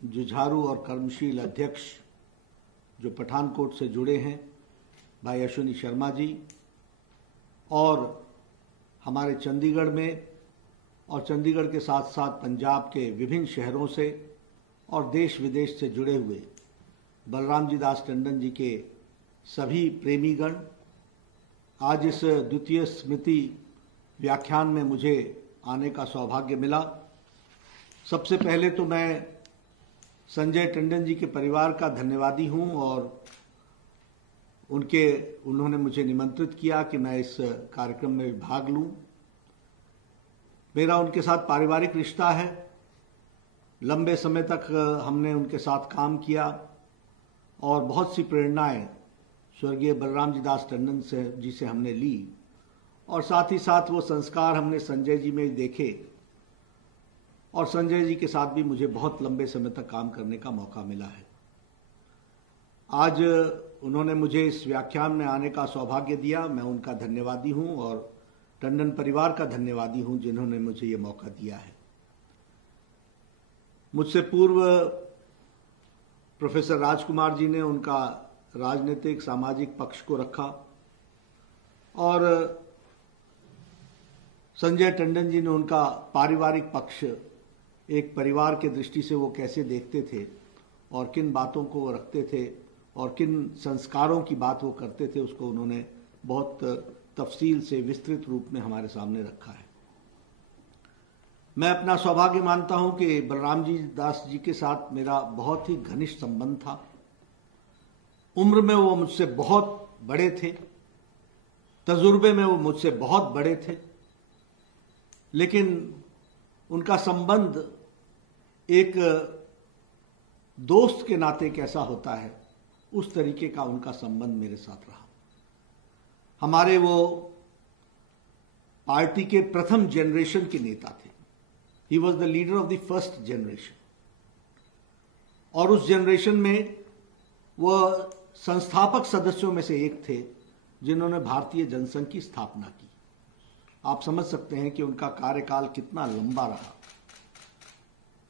जुझारू और कर्मशील अध्यक्ष जो पठानकोट से जुड़े हैं, भाई अश्विनी शर्मा जी, और हमारे चंडीगढ़ में और चंडीगढ़ के साथ साथ पंजाब के विभिन्न शहरों से और देश विदेश से जुड़े हुए बलराम जी दास टंडन जी के सभी प्रेमीगण, आज इस द्वितीय स्मृति व्याख्यान में मुझे आने का सौभाग्य मिला। सबसे पहले तो मैं संजय टंडन जी के परिवार का धन्यवादी हूं और उन्होंने मुझे निमंत्रित किया कि मैं इस कार्यक्रम में भाग लूं। मेरा उनके साथ पारिवारिक रिश्ता है, लंबे समय तक हमने उनके साथ काम किया और बहुत सी प्रेरणाएं स्वर्गीय बलराम जी दास टंडन जी से हमने ली और साथ ही साथ वो संस्कार हमने संजय जी में देखे और संजय जी के साथ भी मुझे बहुत लंबे समय तक काम करने का मौका मिला है। आज उन्होंने मुझे इस व्याख्यान में आने का सौभाग्य दिया, मैं उनका धन्यवादी हूं और टंडन परिवार का धन्यवादी हूं जिन्होंने मुझे ये मौका दिया है। मुझसे पूर्व प्रोफेसर राजकुमार जी ने उनका राजनीतिक सामाजिक पक्ष को रखा और संजय टंडन जी ने उनका पारिवारिक पक्ष, एक परिवार के दृष्टि से वो कैसे देखते थे और किन बातों को वो रखते थे और किन संस्कारों की बात वो करते थे, उसको उन्होंने बहुत तफसील से विस्तृत रूप में हमारे सामने रखा है। मैं अपना सौभाग्य मानता हूं कि बलराम जी दास जी के साथ मेरा बहुत ही घनिष्ठ संबंध था। उम्र में वो मुझसे बहुत बड़े थे, तजुर्बे में वो मुझसे बहुत बड़े थे, लेकिन उनका संबंध एक दोस्त के नाते कैसा होता है, उस तरीके का उनका संबंध मेरे साथ रहा। हमारे वो पार्टी के प्रथम जनरेशन के नेता थे। He was the leader of the first generation और उस जनरेशन में वह संस्थापक सदस्यों में से एक थे जिन्होंने भारतीय जनसंघ की स्थापना की। आप समझ सकते हैं कि उनका कार्यकाल कितना लंबा रहा।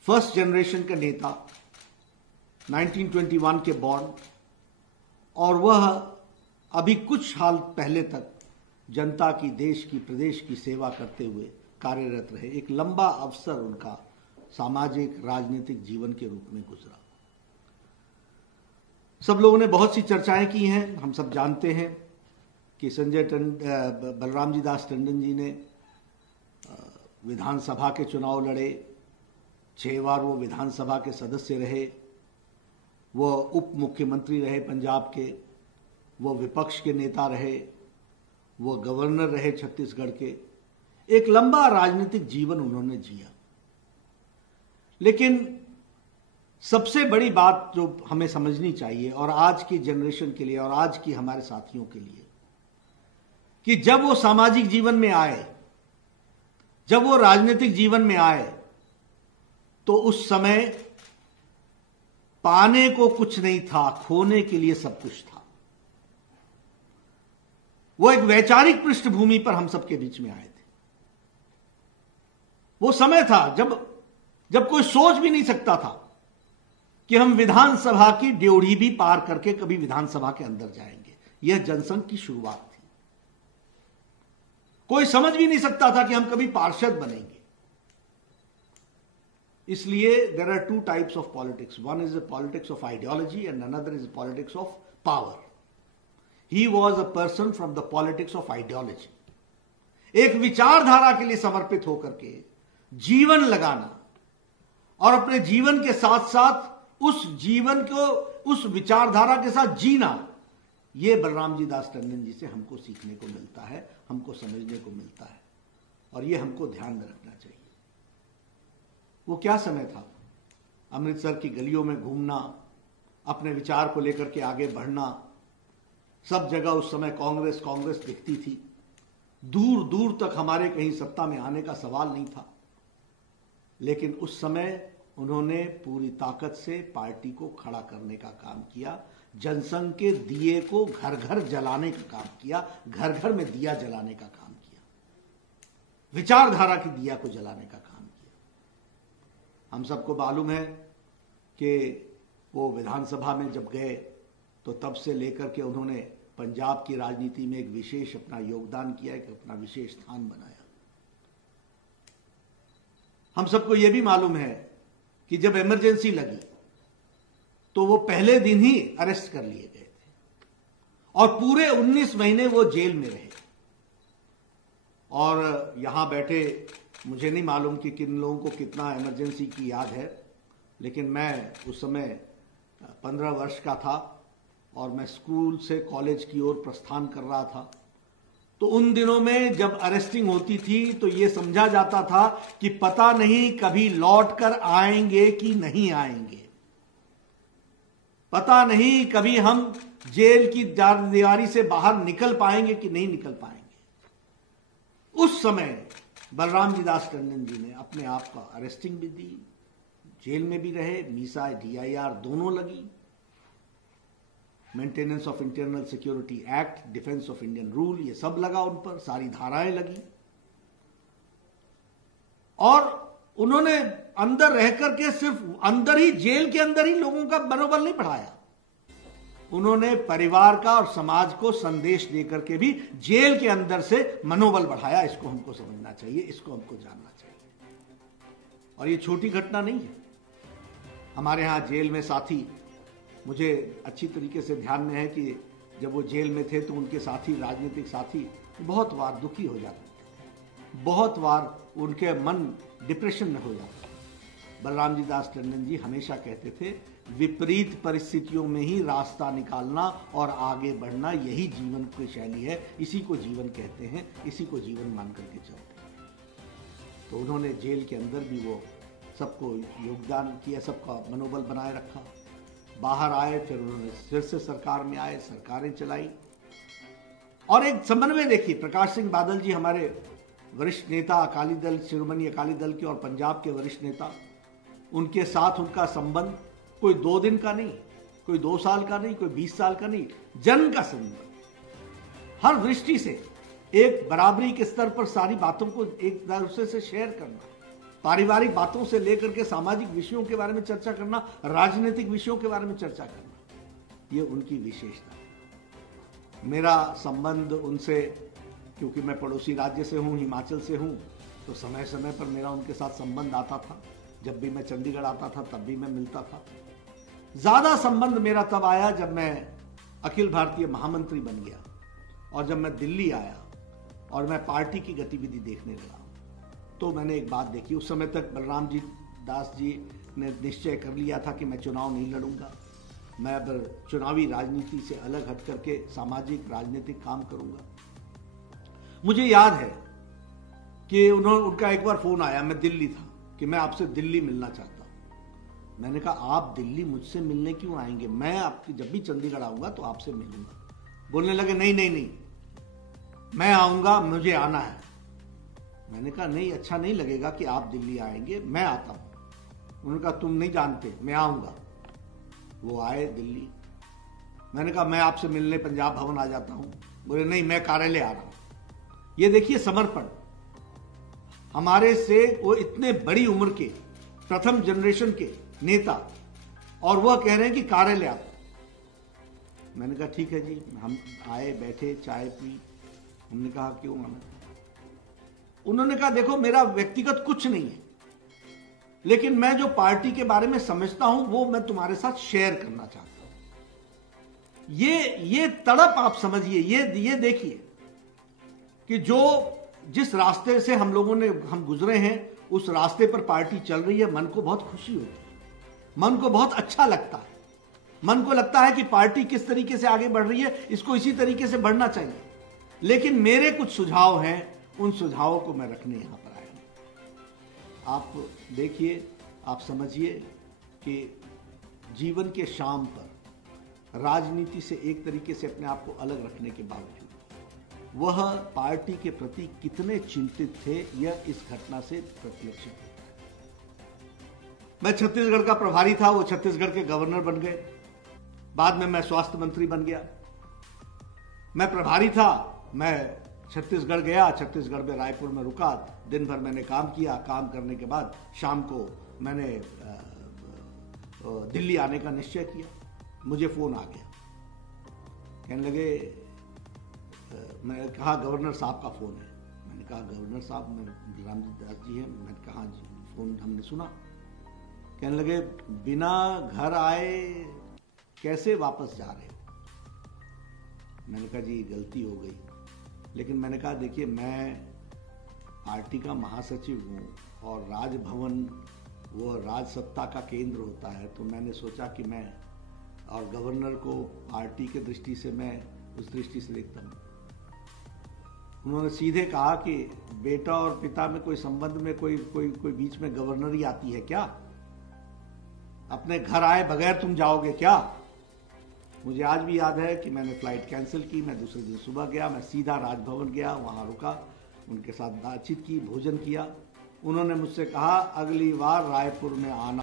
फर्स्ट जनरेशन का नेता, 1921 के बॉर्न, और वह अभी कुछ साल पहले तक जनता की, देश की, प्रदेश की सेवा करते हुए कार्यरत रहे। एक लंबा अवसर उनका सामाजिक राजनीतिक जीवन के रूप में गुजरा। सब लोगों ने बहुत सी चर्चाएं की हैं। हम सब जानते हैं कि बलराम जी दास टंडन जी ने विधानसभा के चुनाव लड़े, 6 बार वो विधानसभा के सदस्य रहे, वो उप मुख्यमंत्री रहे पंजाब के, वो विपक्ष के नेता रहे, वो गवर्नर रहे छत्तीसगढ़ के। एक लंबा राजनीतिक जीवन उन्होंने जिया। लेकिन सबसे बड़ी बात जो हमें समझनी चाहिए और आज की जनरेशन के लिए और आज की हमारे साथियों के लिए, कि जब वो सामाजिक जीवन में आए, जब वो राजनीतिक जीवन में आए, तो उस समय पाने को कुछ नहीं था, खोने के लिए सब कुछ था। वो एक वैचारिक पृष्ठभूमि पर हम सबके बीच में आए थे। वो समय था जब कोई सोच भी नहीं सकता था कि हम विधानसभा की ड्योढ़ी भी पार करके कभी विधानसभा के अंदर जाएंगे। यह जनसंघ की शुरुआत थी। कोई समझ भी नहीं सकता था कि हम कभी पार्षद बनेंगे। इसलिए there are 2 types of politics. One is the politics of ideology and another is politics of power. He was a person from the politics of ideology. एक विचारधारा के लिए समर्पित होकर के जीवन लगाना और अपने जीवन के साथ साथ उस जीवन को, उस विचारधारा के साथ जीना, यह बलराम जी दास टंडन जी से हमको सीखने को मिलता है, हमको समझने को मिलता है और यह हमको ध्यान में रखना चाहिए। वो क्या समय था? अमृतसर की गलियों में घूमना, अपने विचार को लेकर के आगे बढ़ना। सब जगह उस समय कांग्रेस कांग्रेस दिखती थी। दूर दूर तक हमारे कहीं सत्ता में आने का सवाल नहीं था, लेकिन उस समय उन्होंने पूरी ताकत से पार्टी को खड़ा करने का काम किया। जनसंघ के दिए को घर घर जलाने का काम किया, घर घर में दिया जलाने का काम किया, विचारधारा की दिया को जलाने का काम किया। हम सबको मालूम है कि वो विधानसभा में जब गए तो तब से लेकर के उन्होंने पंजाब की राजनीति में एक विशेष अपना योगदान किया, एक अपना विशेष स्थान बनाया। हम सबको यह भी मालूम है कि जब इमरजेंसी लगी तो वो पहले दिन ही अरेस्ट कर लिए गए थे और पूरे 19 महीने वो जेल में रहे। और यहां बैठे मुझे नहीं मालूम कि किन लोगों को कितना इमरजेंसी की याद है, लेकिन मैं उस समय 15 वर्ष का था और मैं स्कूल से कॉलेज की ओर प्रस्थान कर रहा था। तो उन दिनों में जब अरेस्टिंग होती थी तो यह समझा जाता था कि पता नहीं कभी लौट कर आएंगे कि नहीं आएंगे, पता नहीं कभी हम जेल की दीवारी से बाहर निकल पाएंगे कि नहीं निकल पाएंगे। उस समय बलराम जी दास टंडन जी ने अपने आप का अरेस्टिंग भी दी, जेल में भी रहे, मीसा DIR दोनों लगी, maintenance of internal security act, defence of Indian rule, ये सब लगा उन पर, सारी धाराएं लगी। और उन्होंने अंदर रह करके सिर्फ अंदर ही, जेल के अंदर ही लोगों का मनोबल नहीं बढ़ाया, उन्होंने परिवार का और समाज को संदेश देकर के भी जेल के अंदर से मनोबल बढ़ाया। इसको हमको समझना चाहिए, इसको हमको जानना चाहिए। और ये छोटी घटना नहीं है। हमारे यहां जेल में साथी, मुझे अच्छी तरीके से ध्यान में है कि जब वो जेल में थे तो उनके साथी, राजनीतिक साथी बहुत बार दुखी हो जाते थे, बहुत बार उनके मन डिप्रेशन में हो जाता। बलराम जी दास टंडन जी हमेशा कहते थे, विपरीत परिस्थितियों में ही रास्ता निकालना और आगे बढ़ना, यही जीवन की शैली है, इसी को जीवन कहते हैं, इसी को जीवन मान करके चलते हैं। तो उन्होंने जेल के अंदर भी वो सबको योगदान किया, सबका मनोबल बनाए रखा। बाहर आए, फिर उन्होंने फिर से सरकार में आए, सरकारें चलाई। और एक समन्वय देखिए, प्रकाश सिंह बादल जी हमारे वरिष्ठ नेता, अकाली दल, शिरोमणि अकाली दल के और पंजाब के वरिष्ठ नेता, उनके साथ उनका संबंध कोई 2 दिन का नहीं, कोई 2 साल का नहीं, कोई 20 साल का नहीं, जन्म का संबंध। हर दृष्टि से एक बराबरी के स्तर पर सारी बातों को एक दूसरे से शेयर करना, पारिवारिक बातों से लेकर के सामाजिक विषयों के बारे में चर्चा करना, राजनीतिक विषयों के बारे में चर्चा करना, ये उनकी विशेषता है। मेरा संबंध उनसे, क्योंकि मैं पड़ोसी राज्य से हूं, हिमाचल से हूं, तो समय समय पर मेरा उनके साथ संबंध आता था। जब भी मैं चंडीगढ़ आता था तब भी मैं मिलता था। ज्यादा संबंध मेरा तब आया जब मैं अखिल भारतीय महामंत्री बन गया और जब मैं दिल्ली आया और मैं पार्टी की गतिविधि देखने लगा, तो मैंने एक बात देखी। उस समय तक बलराम जी दास जी ने निश्चय कर लिया था कि मैं चुनाव नहीं लड़ूंगा, मैं अब चुनावी राजनीति से अलग हट करके सामाजिक राजनीतिक काम करूंगा। मुझे याद है कि उनका एक बार फोन आया, मैं दिल्ली था, कि मैं आपसे दिल्ली मिलना चाहता हूं। मैंने कहा, आप दिल्ली मुझसे मिलने क्यों आएंगे, मैं आपकी जब भी चंडीगढ़ आऊंगा तो आपसे मिलूंगा। बोलने लगे, नहीं नहीं नहीं, मैं आऊंगा, मुझे आना है। मैंने कहा, नहीं, अच्छा नहीं लगेगा कि आप दिल्ली आएंगे, मैं आता हूं। उन्होंने कहा, तुम नहीं जानते, मैं आऊंगा। वो आए दिल्ली। मैंने कहा, मैं आपसे मिलने पंजाब भवन आ जाता हूं। बोले, नहीं, मैं कार्यालय आ रहा हूं। ये देखिए समर्पण। हमारे से वो इतने बड़ी उम्र के प्रथम जनरेशन के नेता, और वह कह रहे हैं कि कार्यालय आओ। मैंने कहा, ठीक है जी। हम आए, बैठे, चाय पी। हमने कहा, क्यों आना? उन्होंने कहा, देखो, मेरा व्यक्तिगत कुछ नहीं है, लेकिन मैं जो पार्टी के बारे में समझता हूं वो मैं तुम्हारे साथ शेयर करना चाहता हूं। ये तड़प आप समझिए, ये देखिए कि जिस रास्ते से हम गुजरे हैं, उस रास्ते पर पार्टी चल रही है। मन को बहुत खुशी होती है, मन को बहुत अच्छा लगता है, मन को लगता है कि पार्टी किस तरीके से आगे बढ़ रही है, इसको इसी तरीके से बढ़ना चाहिए। लेकिन मेरे कुछ सुझाव हैं, उन सुझावों को मैं रखने यहां पर आया हूं। आप देखिए, आप समझिए कि जीवन के शाम पर राजनीति से एक तरीके से अपने आप को अलग रखने के बावजूद वह पार्टी के प्रति कितने चिंतित थे, यह इस घटना से प्रत्यक्ष होता है। मैं छत्तीसगढ़ का प्रभारी था, वो छत्तीसगढ़ के गवर्नर बन गए। बाद में मैं स्वास्थ्य मंत्री बन गया। मैं प्रभारी था, मैं छत्तीसगढ़ गया, छत्तीसगढ़ में रायपुर में रुका, दिन भर मैंने काम किया। काम करने के बाद शाम को मैंने दिल्ली आने का निश्चय किया। मुझे फ़ोन आ गया, कहने लगे, मैंने कहा गवर्नर साहब का फ़ोन है। मैंने कहा गवर्नर साहब, मैं रामजी दास जी हैं। मैंने कहा जी, फ़ोन हमने सुना। कहने लगे बिना घर आए कैसे वापस जा रहे हो? मैंने कहा जी गलती हो गई। लेकिन मैंने कहा देखिए, मैं पार्टी का महासचिव हूँ और राजभवन वो राज सत्ता का केंद्र होता है, तो मैंने सोचा कि मैं और गवर्नर को पार्टी के दृष्टि से मैं उस दृष्टि से देखता हूँ। उन्होंने सीधे कहा कि बेटा और पिता में कोई संबंध में कोई बीच में गवर्नर ही आती है क्या? अपने घर आए बगैर तुम जाओगे क्या? मुझे आज भी याद है कि मैंने फ्लाइट कैंसिल की। मैं दूसरे दिन सुबह गया, मैं सीधा राजभवन गया, वहाँ रुका, उनके साथ बातचीत की, भोजन किया। उन्होंने मुझसे कहा अगली बार रायपुर में आना।